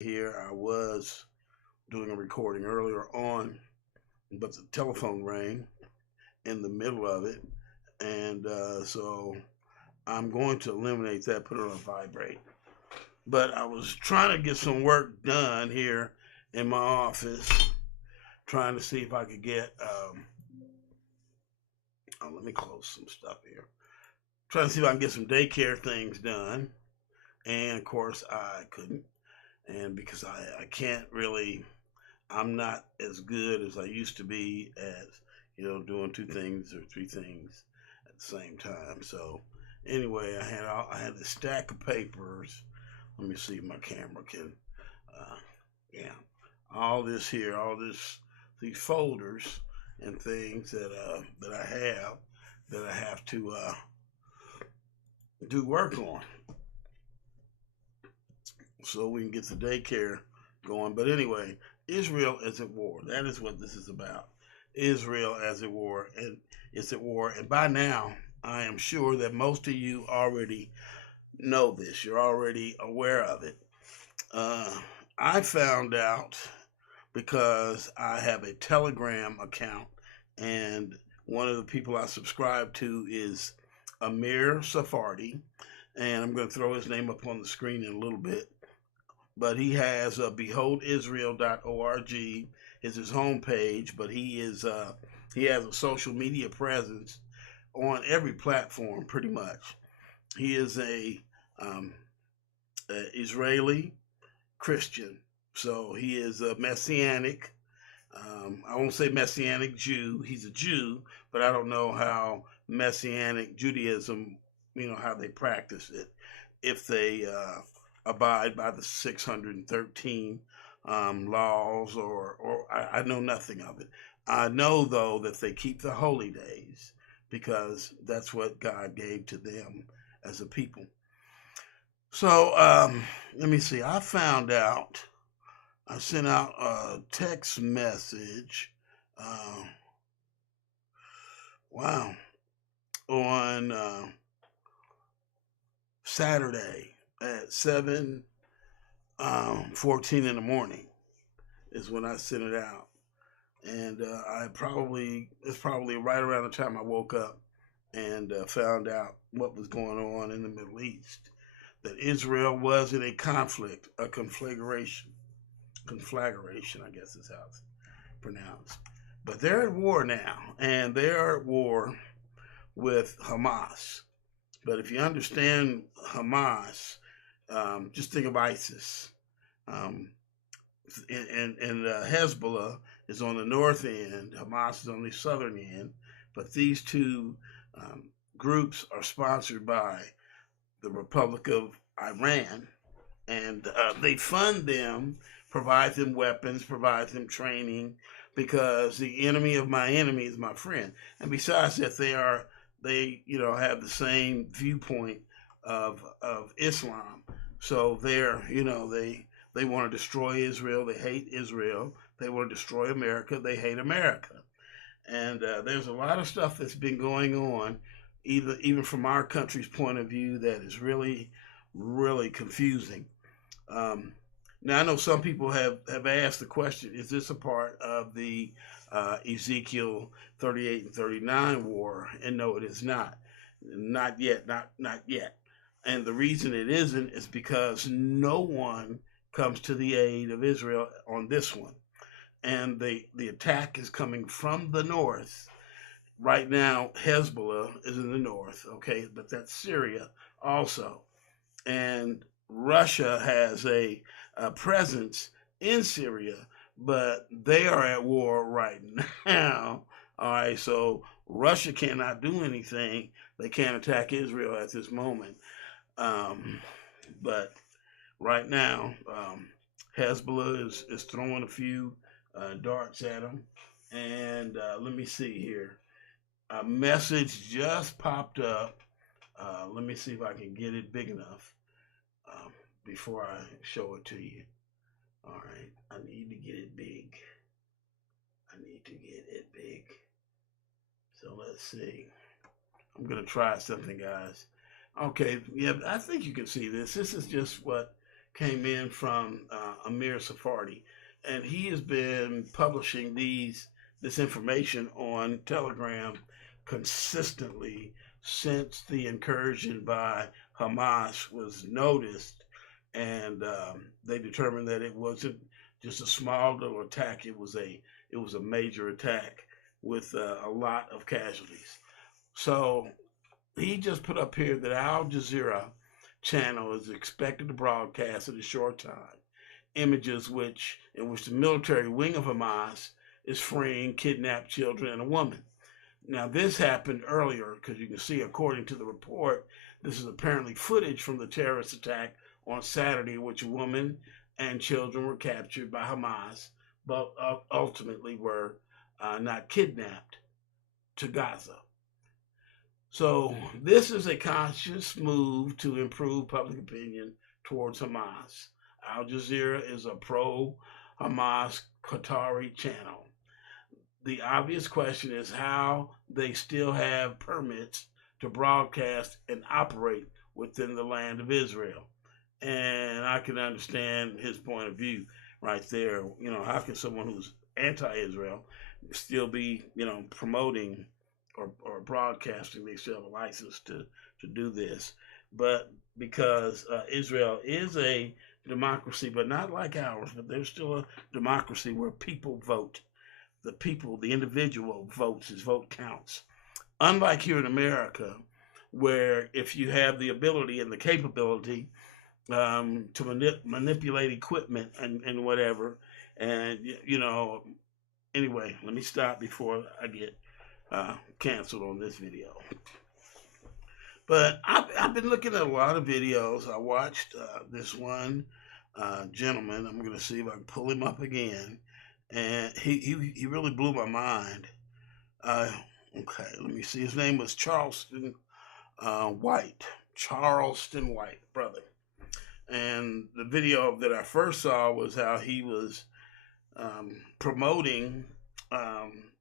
Here I was doing a recording earlier on, but the telephone rang in the middle of it, and so I'm going to eliminate that, put it on vibrate. But I was trying to get some work done here in my office, trying to see if I could get. Oh, let me close some stuff here. Trying to see if I can get some daycare things done, and of course I couldn't, and because I can't really, I'm not as good as I used to be at doing two things or three things at the same time. So anyway, I had a stack of papers. Let me see if my camera can. Uh, yeah, all this here, all this, these folders and things that I have to do work on, so we can get the daycare going. But anyway, Israel is at war. That is what this is about. Israel as at war, and it's at war. And by now, I am sure that most of you already know this. You're already aware of it. Uh, I found out because I have a Telegram account, and one of the people I subscribe to is Amir Safardi, and I'm going to throw his name up on the screen in a little bit. But he has beholdisrael.org is his homepage, but he has a social media presence on every platform pretty much. He is um, a Israeli Christian, so he is a messianic. I won't say messianic Jew. He's a Jew, but I don't know how messianic Judaism, how they practice it, if they abide by the 613 laws, or I know nothing of it. I know, though, that they keep the holy days because that's what God gave to them as a people. So let me see. I sent out a text message. Uh, wow. On Saturday at 7:14 in the morning is when I sent it out, and it's probably right around the time I woke up and found out what was going on in the Middle East. That Israel was in a conflict, a conflagration, I guess is how it's pronounced. But they're at war now, and they are at war with Hamas. But if you understand Hamas, just think of ISIS. Um, and Hezbollah is on the north end, Hamas is on the southern end. But these two groups are sponsored by the Republic of Iran, and they fund them, provide them weapons, provide them training, because the enemy of my enemy is my friend. And besides that, they have the same viewpoint of Islam. So they want to destroy Israel. They hate Israel. They want to destroy America. They hate America. And there's a lot of stuff that's been going on, even from our country's point of view, that is really, really confusing. Now, I know some people have asked the question, is this a part of the Ezekiel 38 and 39 war? And no, it is not. Not yet, not yet. And the reason it isn't is because no one comes to the aid of Israel on this one. And the attack is coming from the north. Right now, Hezbollah is in the north, okay, but that's Syria also. And Russia has a presence in Syria, but they are at war right now. All right, so Russia cannot do anything. They can't attack Israel at this moment. But right now, Hezbollah is throwing a few darts at them. And let me see here. A message just popped up. Let me see if I can get it big enough before I show it to you. All right, I need to get it big. I need to get it big. So let's see. I'm gonna try something, guys. Okay, yeah, I think you can see this. This is just what came in from Amir Sephardi, and he has been publishing this information on Telegram consistently since the incursion by Hamas was noticed, and they determined that it wasn't just a small little attack; it was a major attack with a lot of casualties. So he just put up here that Al Jazeera channel is expected to broadcast in a short time images in which the military wing of Hamas is freeing kidnapped children and a woman. Now, this happened earlier because you can see, according to the report, this is apparently footage from the terrorist attack on Saturday, in which a woman and children were captured by Hamas, but ultimately were not kidnapped to Gaza. So this is a conscious move to improve public opinion towards Hamas. Al Jazeera is a pro-Hamas Qatari channel. The obvious question is how they still have permits to broadcast and operate within the land of Israel. And I can understand his point of view right there. You know, how can someone who's anti-Israel still be, promoting or broadcasting? They still have a license to do this. But because Israel is a democracy, but not like ours, but there's still a democracy where people vote. The individual votes, his vote counts. Unlike here in America, where if you have the ability and the capability to manipulate equipment and whatever, and anyway, let me stop before I get canceled on this video. But I've been looking at a lot of videos. I watched this one gentleman. I'm going to see if I can pull him up again. And he really blew my mind. Okay, let me see. His name was Charleston White. Charleston White, brother. And the video that I first saw was how he was promoting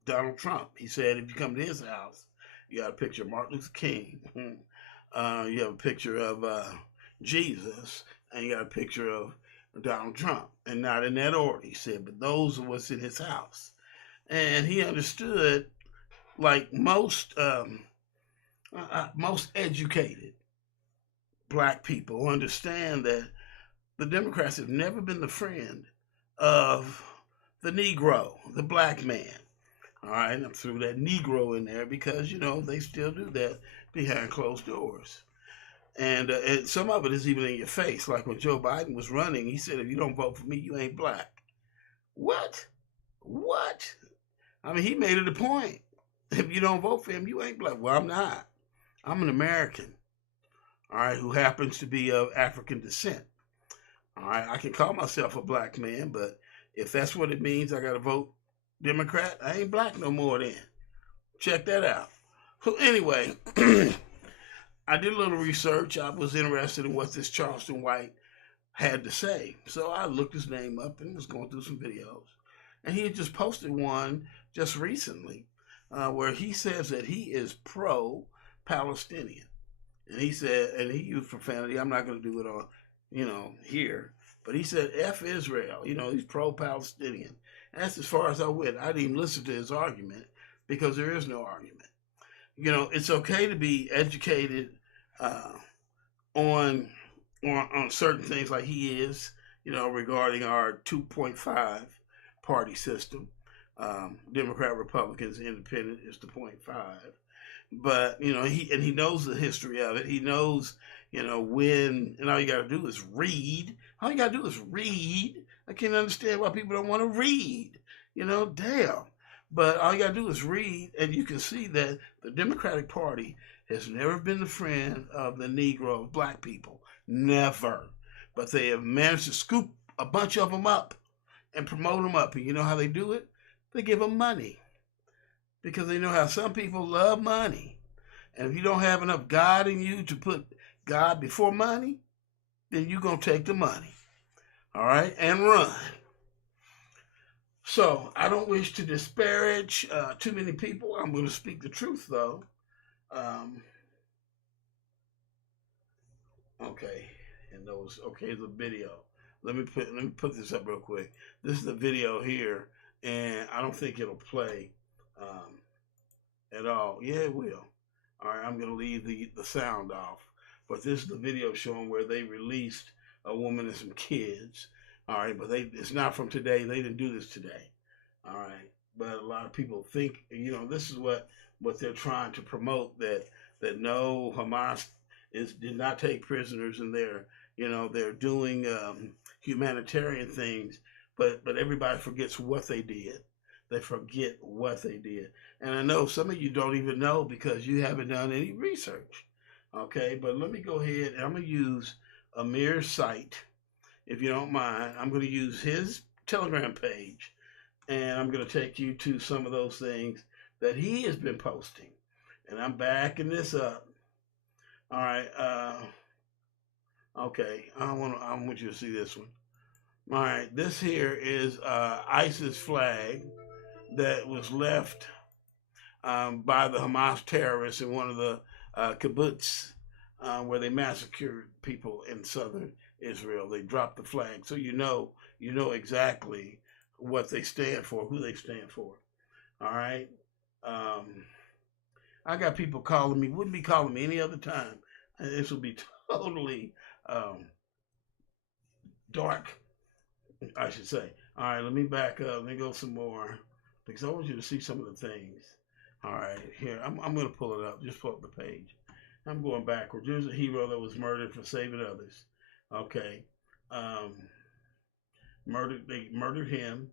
Donald Trump. He said if you come to his house, you got a picture of Martin Luther King. You have a picture of Jesus, and you got a picture of Donald Trump, and not in that order, he said, but those are what's in his house. And he understood, like most educated black people understand, that the Democrats have never been the friend of the Negro, the black man. All right, I threw that Negro in there because, they still do that behind closed doors. And some of it is even in your face. Like when Joe Biden was running, he said, if you don't vote for me, you ain't black. What? I mean, he made it a point. If you don't vote for him, you ain't black. Well, I'm not. I'm an American, all right, who happens to be of African descent. All right, I can call myself a black man, but if that's what it means, I got to vote Democrat, I ain't black no more then. Check that out. So anyway, I did a little research. I was interested in what this Charleston White had to say. So I looked his name up and was going through some videos. And he had just posted one just recently where he says that he is pro-Palestinian. And he said, and he used profanity. I'm not going to do it on, here. But he said, F Israel. He's pro-Palestinian. And that's as far as I went. I didn't even listen to his argument because there is no argument. It's okay to be educated on certain things like he is, regarding our 2.5 party system. Democrat, Republicans, Independent is the 0.5. But, he knows the history of it. He knows, when, and all you got to do is read. All you got to do is read. I can't understand why people don't want to read. Damn. But all you got to do is read, and you can see that the Democratic Party has never been the friend of the Negro, black people. Never. But they have managed to scoop a bunch of them up and promote them up. And you know how they do it? They give them money. Because they know how some people love money. And if you don't have enough God in you to put God before money, then you're going to take the money. All right? And run. So, I don't wish to disparage too many people. I'm going to speak the truth, though. Okay, the video. let me put this up real quick. This is the video here, and I don't think it'll play at all. Yeah, it will. All right, I'm gonna leave the sound off, but this is the video showing where they released a woman and some kids. All right, but it's not from today. They didn't do this today. All right, but a lot of people think, this is what they're trying to promote, that no, Hamas did not take prisoners, and they're doing humanitarian things, but everybody forgets what they did. They forget what they did. And I know some of you don't even know because you haven't done any research. Okay, but let me go ahead and I'm going to use Amir's site, if you don't mind. I'm going to use his Telegram page, and I'm going to take you to some of those things that he has been posting. And I'm backing this up. All right. Okay. I want you to see this one. All right. This here is ISIS flag that was left by the Hamas terrorists in one of the kibbutz where they massacred people in southern Israel. They dropped the flag, so you know exactly what they stand for, who they stand for. All right. I got people calling me. Wouldn't be calling me any other time. This will be totally dark, I should say. All right, let me back up. Let me go some more because I want you to see some of the things. All right, here, I'm going to pull it up. Just pull up the page. I'm going backwards. There's a hero that was murdered for saving others. Okay. They murdered him,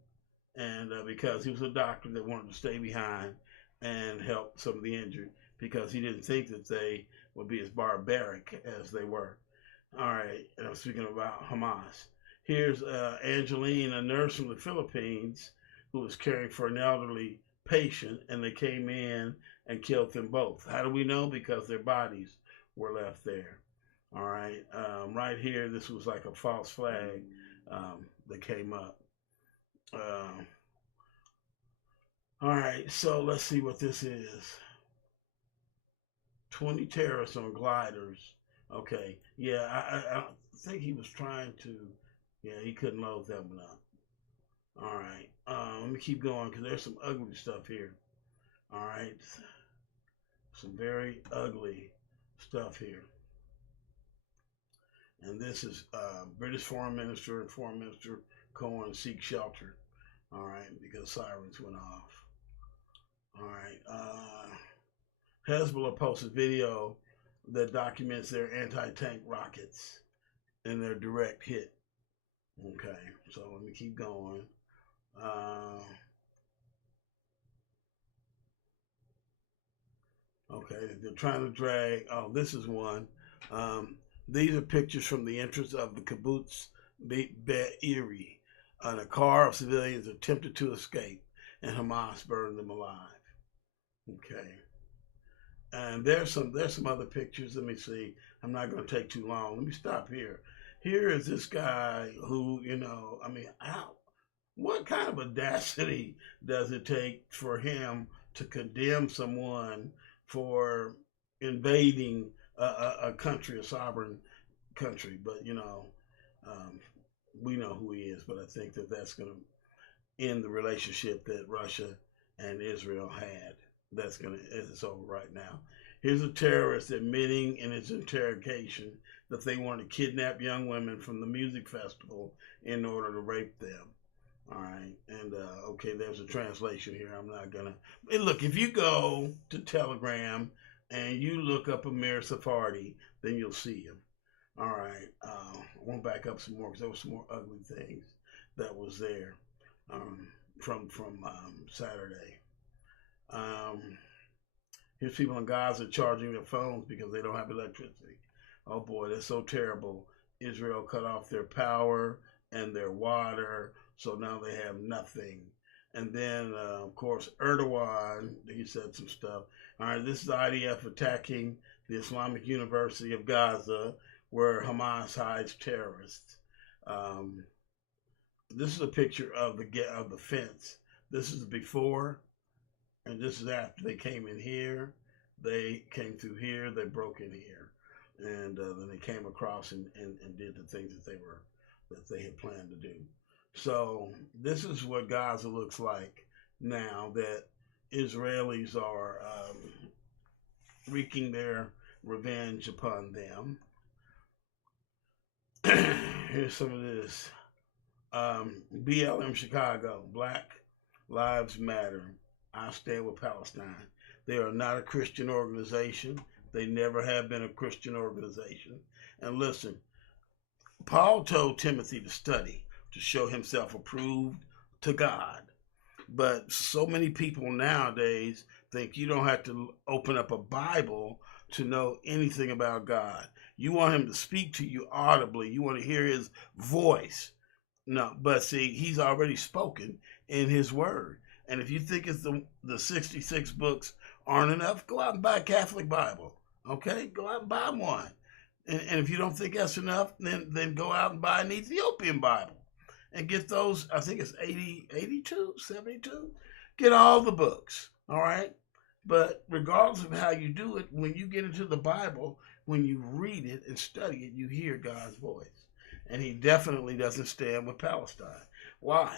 and because he was a doctor that wanted to stay behind and help some of the injured because he didn't think that they would be as barbaric as they were. All right, and I'm speaking about Hamas. Here's Angeline, a nurse from the Philippines, who was caring for an elderly patient, and they came in and killed them both. How do we know? Because their bodies were left there. All right, right here, this was like a false flag that came up. All right, so let's see what this is. 20 terrorists on gliders. Okay, yeah, I think he was trying to, he couldn't load that one up. All right, let me keep going because there's some ugly stuff here. All right, some very ugly stuff here. And this is British Foreign Minister and Foreign Minister Cohen seek shelter. All right, because sirens went off. All right, Hezbollah posted video that documents their anti-tank rockets and their direct hit. Okay, so let me keep going. Okay, they're trying to drag. Oh, this is one. These are pictures from the entrance of the kibbutz Be'eri. A car of civilians attempted to escape, and Hamas burned them alive. Okay. And there's some other pictures. Let me see. I'm not going to take too long. Let me stop here. Here is this guy who, what kind of audacity does it take for him to condemn someone for invading a country, a sovereign country? But, we know who he is. But I think that's going to end the relationship that Russia and Israel had. It's over right now. Here's a terrorist admitting in his interrogation that they want to kidnap young women from the music festival in order to rape them. All right, and okay, there's a translation here. I'm not gonna. Hey, look, if you go to Telegram and you look up Amir Sephardi, then you'll see him. All right, I won't back up some more because there was some more ugly things that was there from Saturday. Here's people in Gaza charging their phones because they don't have electricity. Oh boy, that's so terrible. Israel cut off their power and their water, so now they have nothing. And then, of course, Erdogan, he said some stuff. All right, this is the IDF attacking the Islamic University of Gaza, where Hamas hides terrorists. This is a picture of the fence. This is before, and this is after. They came in here, they came through here, they broke in here, and then they came across and did the things that they were that they had planned to do. So this is what Gaza looks like now that Israelis are wreaking their revenge upon them. Here's some of this. BLM Chicago, Black Lives Matter. I stand with Palestine. They are not a Christian organization. They never have been a Christian organization. And listen, Paul told Timothy to study, to show himself approved to God. But so many people nowadays think you don't have to open up a Bible to know anything about God. You want him to speak to you audibly. You want to hear his voice. No, but see, he's already spoken in his word. And if you think it's the 66 books aren't enough, go out and buy a Catholic Bible. Okay? Go out and buy one. And if you don't think that's enough, then go out and buy an Ethiopian Bible. And get those, I think it's 80, 82, 72. Get all the books, all right? But regardless of how you do it, when you get into the Bible, when you read it and study it, you hear God's voice. And he definitely doesn't stand with Palestine. Why?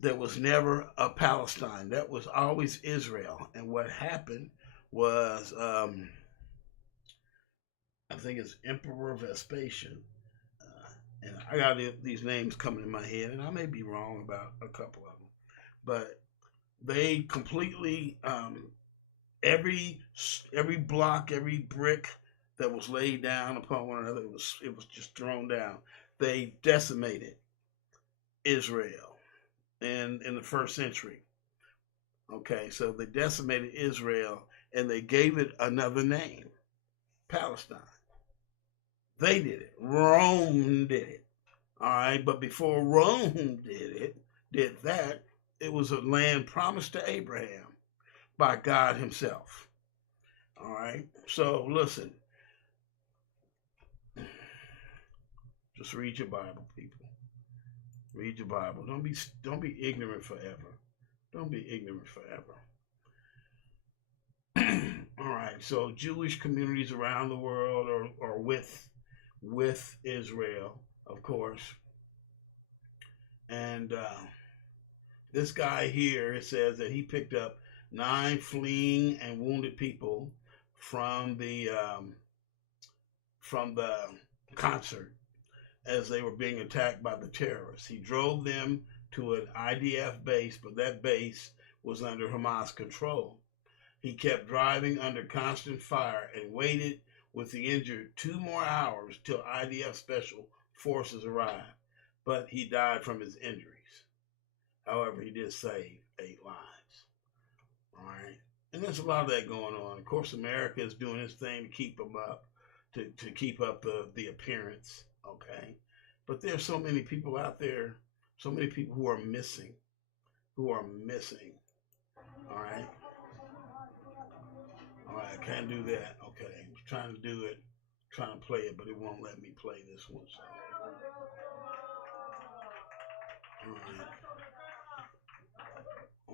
There was never a Palestine. That was always Israel. And what happened was, I think it's Emperor Vespasian. And I got these names coming in my head, and I may be wrong about a couple of them. But they completely, every block, every brick that was laid down upon one another, it was just thrown down. They decimated Israel in the first century. Okay, so they decimated Israel, and they gave it another name, Palestine. They did it. Rome did it. All right, but before Rome did that, it was a land promised to Abraham by God himself. All right, so listen. Just read your Bible, people. Read your Bible. Don't be ignorant forever. Don't be ignorant forever. All right, so Jewish communities around the world are with Israel, of course. And this guy here, it says that he picked up 9 fleeing and wounded people from the concert as they were being attacked by the terrorists. He drove them to an IDF base, but that base was under Hamas control. He kept driving under constant fire and waited with the injured 2 more hours till IDF special forces arrived, but he died from his injuries. However, he did save 8 lives. All right, and there's a lot of that going on. Of course, America is doing its thing to keep them up, to keep up the appearance. Okay, but there's so many people out there, so many people who are missing. All right. All right, I can't do that. Okay, I'm trying to do it, trying to play it, but it won't let me play this one. So. All right.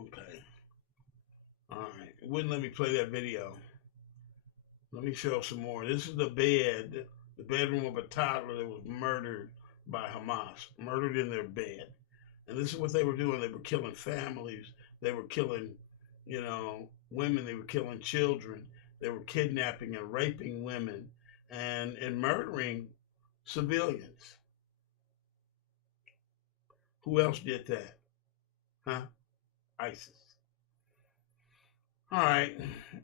Okay. All right. It wouldn't let me play that video. Let me show some more. This is the bedroom of a toddler that was murdered by Hamas, murdered in their bed. And this is what they were doing. They were killing families. They were killing, women. They were killing children. They were kidnapping and raping women and murdering civilians. Who else did that? Huh? ISIS. All right.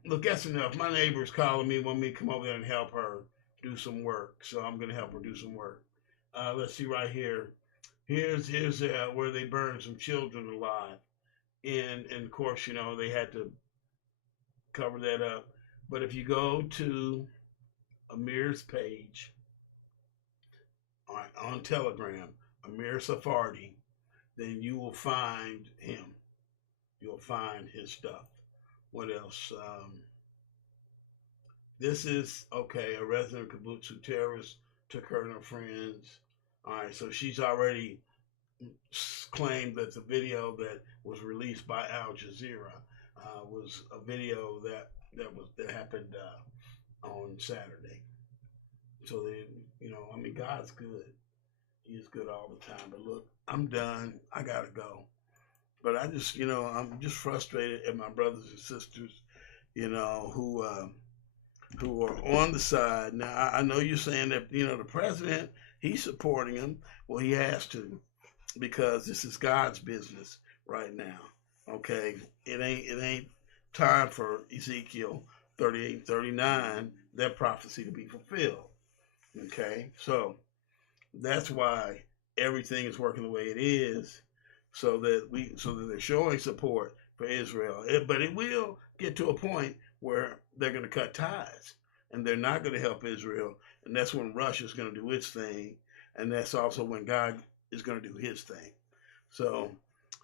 Look, that's enough. My neighbor's calling me, want me to come over there and help her do some work. So I'm going to help her do some work. Let's see right here. Here's where they burned some children alive. And of course, they had to cover that up. But if you go to Amir's page on Telegram, Amir Safardi, then you will find him. You'll find his stuff. What else? This is, okay, a resident of kibbutz who terrorists took her and her friends. All right, so she's already claimed that the video that was released by Al Jazeera was a video that happened on Saturday. So God's good. He's good all the time. But look, I'm done. I gotta go. But I just, I'm just frustrated at my brothers and sisters, who are on the side. Now, I know you're saying that, the president, he's supporting him. Well, he has to, because this is God's business right now. Okay, it ain't time for Ezekiel 38, 39, that prophecy to be fulfilled. Okay, so that's why everything is working the way it is, so that they're showing support for Israel. But it will get to a point where they're going to cut ties, and they're not going to help Israel, and that's when Russia's going to do its thing, and that's also when God is going to do His thing. So,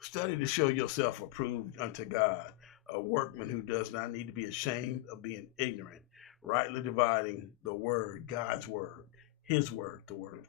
study to show yourself approved unto God, a workman who does not need to be ashamed of being ignorant, rightly dividing the word, God's word, His word, the word of truth.